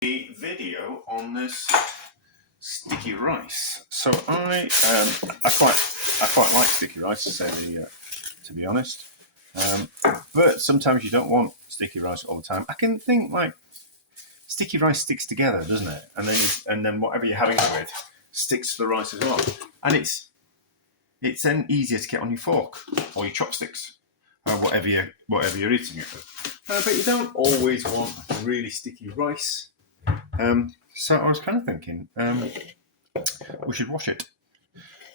The video on this sticky rice. So I quite like sticky rice, to be honest. But sometimes you don't want sticky rice all the time. I can think like sticky rice sticks together, doesn't it? And then whatever you're having it with sticks to the rice as well. And it's then easier to get on your fork or your chopsticks or whatever you're eating it with. But you don't always want really sticky rice. So I was kind of thinking we should wash it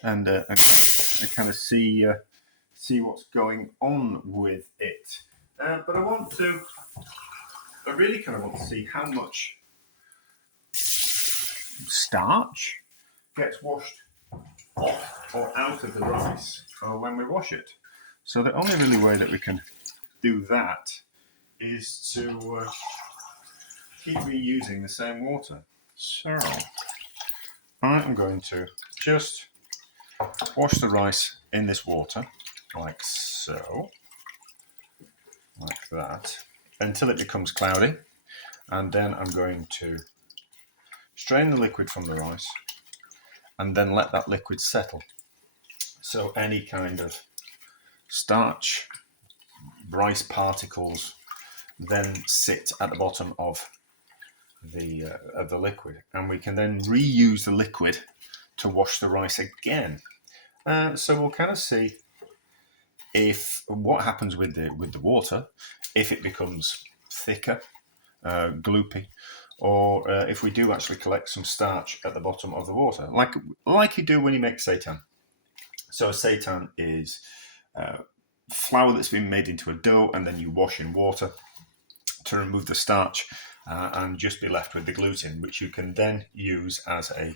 and kind of see what's going on with it. But I really kind of want to see how much starch gets washed off or out of the rice when we wash it. So the only really way that we can do that is to keep reusing the same water. So I'm going to just wash the rice in this water, like so, like that, until it becomes cloudy. And then I'm going to strain the liquid from the rice and then let that liquid settle. So any kind of starch, rice particles then sit at the bottom of the liquid, and we can then reuse the liquid to wash the rice again. So we'll kind of see what happens with the water, if it becomes thicker, gloopy, or if we do actually collect some starch at the bottom of the water, like you do when you make seitan. So seitan is flour that's been made into a dough, and then you wash in water to remove the starch and just be left with the gluten, which you can then use as a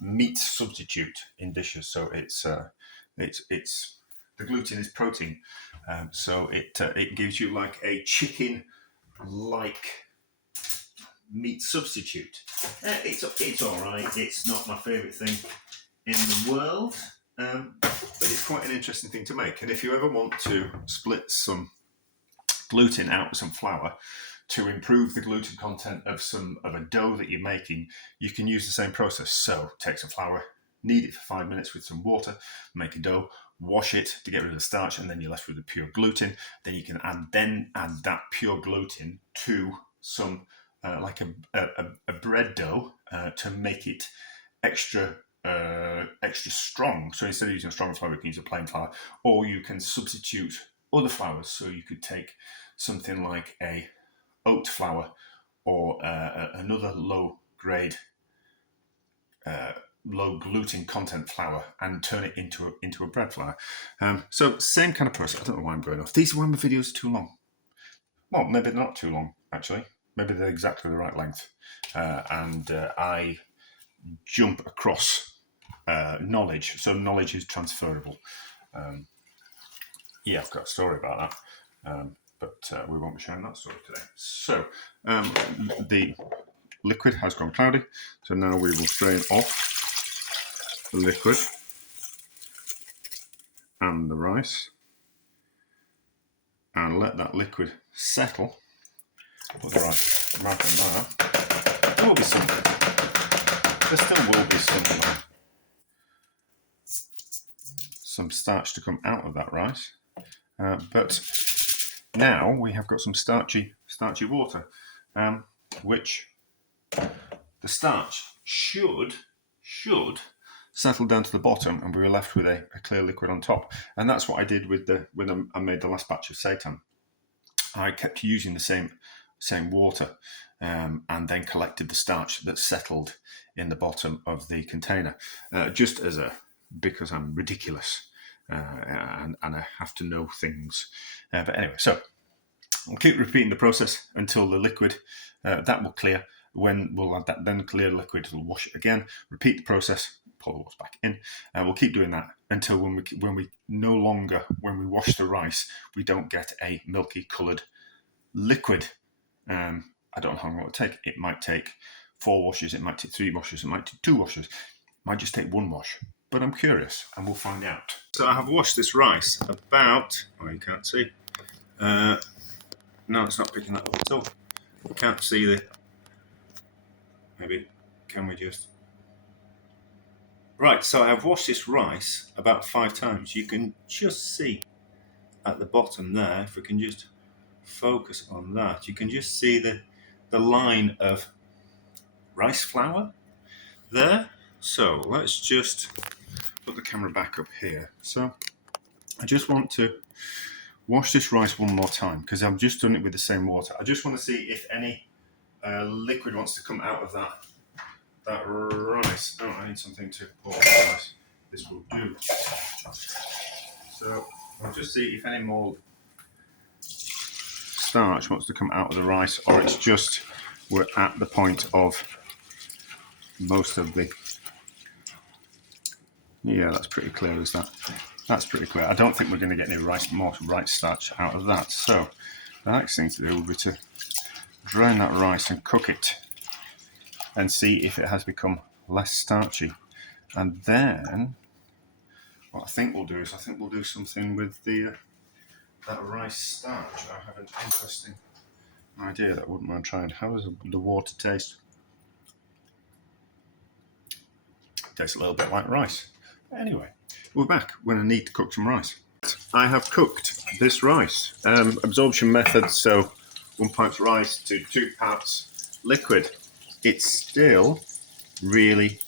meat substitute in dishes. So it's the gluten is protein, so it gives you like a chicken-like meat substitute. It's all right. It's not my favourite thing in the world, but it's quite an interesting thing to make. And if you ever want to split some gluten out with some flour to improve the gluten content of a dough that you're making, you can use the same process. So take some flour, knead it for 5 minutes with some water, make a dough, wash it to get rid of the starch, and then you're left with the pure gluten. Then you can add that pure gluten to some like a bread dough to make it extra strong. So instead of using a strong flour, you can use a plain flour, or you can substitute other flours. So you could take something like a oat flour or another low grade, low gluten content flour and turn it into a bread flour. So same kind of process. I don't know why I'm going off. These are why my videos are too long. Well, maybe they're not too long, actually. Maybe they're exactly the right length. And I jump across knowledge. So knowledge is transferable. Yeah, I've got a story about that. But we won't be sharing that story today. So the liquid has gone cloudy. So now we will strain off the liquid and the rice and let that liquid settle. Put the rice right in there. There will be something. There still will be some starch to come out of that rice. But now we have got some starchy water, which the starch should settle down to the bottom, and we were left with a clear liquid on top. And that's what I did when I made the last batch of seitan. I kept using the same water, and then collected the starch that settled in the bottom of the container, just because I'm ridiculous. And I have to know things. But anyway, so I'll keep repeating the process until the liquid, that will clear. When we'll add that then clear liquid, we'll wash it again, repeat the process, pour the water back in, and we'll keep doing that until when we wash the rice, we don't get a milky coloured liquid. I don't know how long it will take. It might take 4 washes, it might take 3 washes, it might take 2 washes, it might just take 1 wash. But I'm curious, and we'll find out. So I have washed this rice about, you can't see. No, it's not picking that up at all. You can't see maybe, can we just... Right, so I've washed this rice about 5 times. You can just see at the bottom there, if we can just focus on that, you can just see the line of rice flour there. So let's just put the camera back up here. So I just want to wash this rice one more time because I've just done it with the same water. I just want to see if any liquid wants to come out of that rice. Oh, I need something to pour the rice. This will do. So I'll just see if any more starch wants to come out of the rice, or it's just we're at the point of most of the... Yeah, that's pretty clear, is that? That's pretty clear. I don't think we're going to get any more rice starch out of that. So the next thing to do will be to drain that rice and cook it and see if it has become less starchy. And then what I think we'll do is we'll do something with that rice starch. I have an interesting idea that I wouldn't mind trying. How does the water taste? It tastes a little bit like rice. Anyway, we're back when I need to cook some rice. I have cooked this rice. Absorption method, so 1 pint rice to 2 parts liquid. It's still really,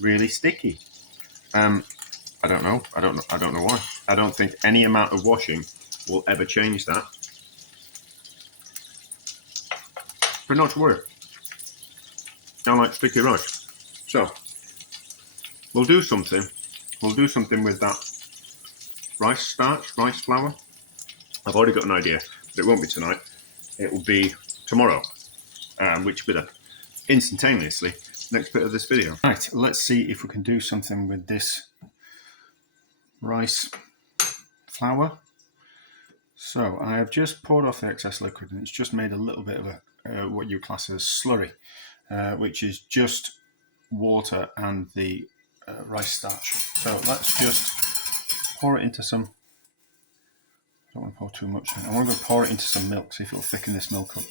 really sticky. I don't know why. I don't think any amount of washing will ever change that. But not to worry. I like sticky rice. So we'll do something. We'll do something with that rice starch, rice flour. I've already got an idea, but it won't be tonight. It will be tomorrow, which will be the instantaneously next bit of this video. Right, let's see if we can do something with this rice flour. So I have just poured off the excess liquid, and it's just made a little bit of a what you class as slurry, which is just water and the rice starch. So let's just pour it into some... I don't want to pour too much in. I want to go pour it into some milk, see if it'll thicken this milk up.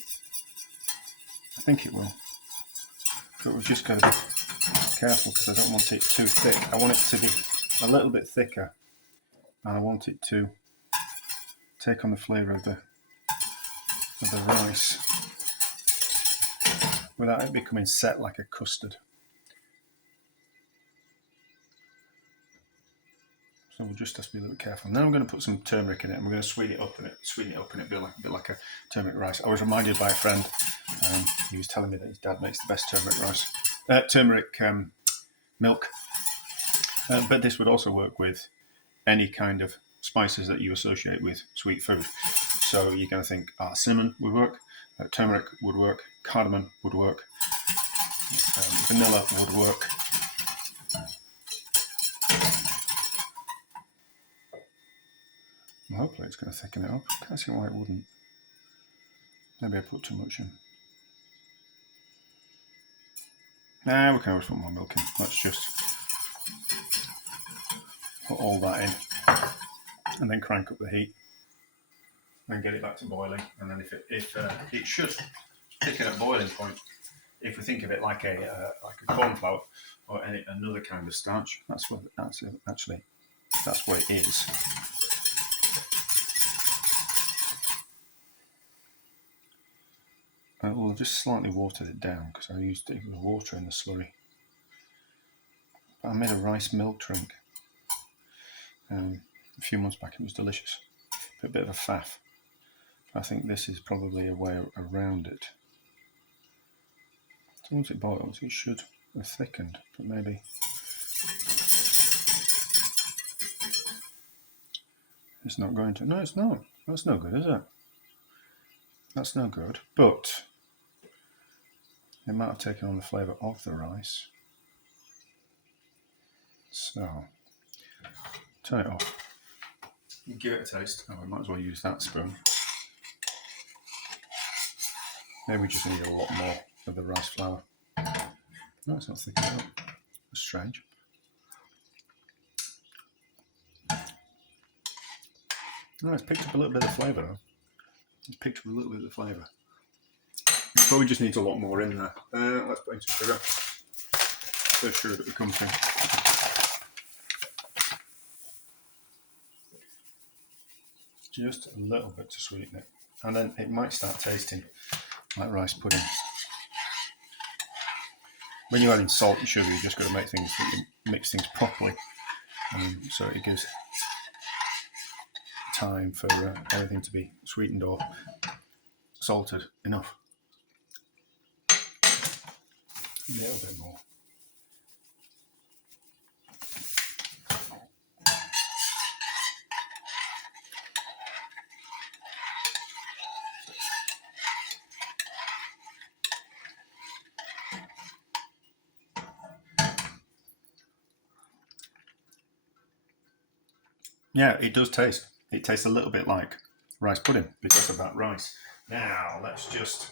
I think it will. But we've just got to be careful because I don't want it too thick. I want it to be a little bit thicker, and I want it to take on the flavour of the rice without it becoming set like a custard. So we'll just have to be a little bit careful. Now I'm going to put some turmeric in it, and we're going to sweeten it up, and it'll be a bit like a turmeric rice. I was reminded by a friend. He was telling me that his dad makes the best turmeric rice, turmeric milk. But this would also work with any kind of spices that you associate with sweet food. So you're going to think cinnamon would work, turmeric would work, cardamom would work, vanilla would work. Well, hopefully it's going to thicken it up. Can't see why it wouldn't. Maybe I put too much in. Nah, we can always put more milk in. Let's just put all that in and then crank up the heat and get it back to boiling. And then if it should thicken at boiling point, if we think of it like a corn flour or another kind of starch, that's what it is. Well, I just slightly watered it down because I used it with water in the slurry. But I made a rice milk drink a few months back. It was delicious, but a bit of a faff. I think this is probably a way around it. Once it boils, it should have thickened, but maybe it's not going to. No, it's not. That's no good, is it? That's no good, but it might have taken on the flavour of the rice. So, turn it off. Give it a taste. Oh, we might as well use that spoon. Maybe we just need a lot more of the rice flour. No, it's not thick enough. That's strange. No, it's picked up a little bit of flavour though. It's picked up a little bit of flavour. It probably just needs a lot more in there. Let's put in some sugar. First sugar that we come to. Just a little bit to sweeten it. And then it might start tasting like rice pudding. When you're adding salt and sugar, you've just got to make things that you mix things properly, so it gives time for everything to be sweetened or salted enough. A little bit more. Yeah, it does taste. It tastes a little bit like rice pudding because of that rice. Now, let's just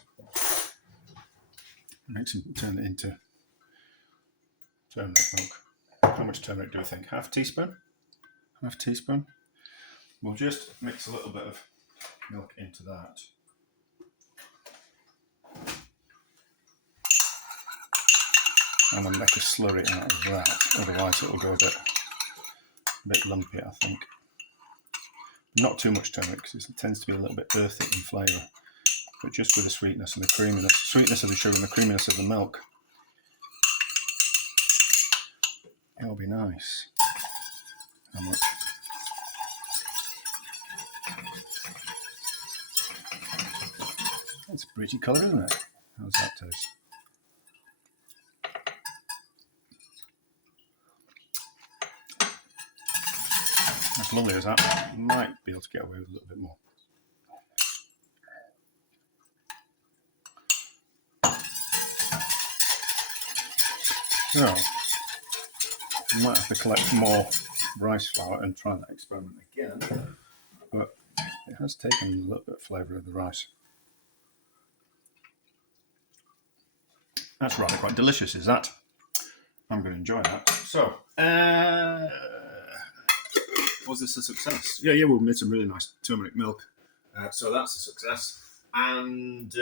turn it into turmeric milk. How much turmeric do we think? Half a teaspoon? Half a teaspoon? We'll just mix a little bit of milk into that. And then make a slurry out of that, otherwise it'll go a bit lumpy, I think. Not too much turmeric because it tends to be a little bit earthy in flavour, but just with the sweetness and the creaminess, sweetness of the sugar and the creaminess of the milk, it'll be nice. How much? It's a pretty colour, isn't it? How's that taste? As lovely as that, you might be able to get away with a little bit more. So, you might have to collect more rice flour and try that experiment again, but it has taken a little bit of flavour of the rice. That's rather quite delicious, is that? I'm going to enjoy that. So, was this a success? Yeah, we made some really nice turmeric milk. So that's a success. And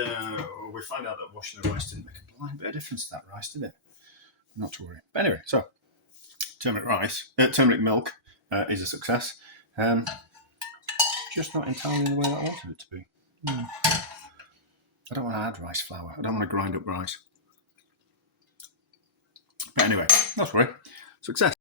we found out that washing the rice didn't make a blind bit of difference to that rice, did it? Not to worry. But anyway, so turmeric milk is a success. Just not entirely in the way that I wanted it to be. I don't want to add rice flour. I don't want to grind up rice. But anyway, not to worry. Success.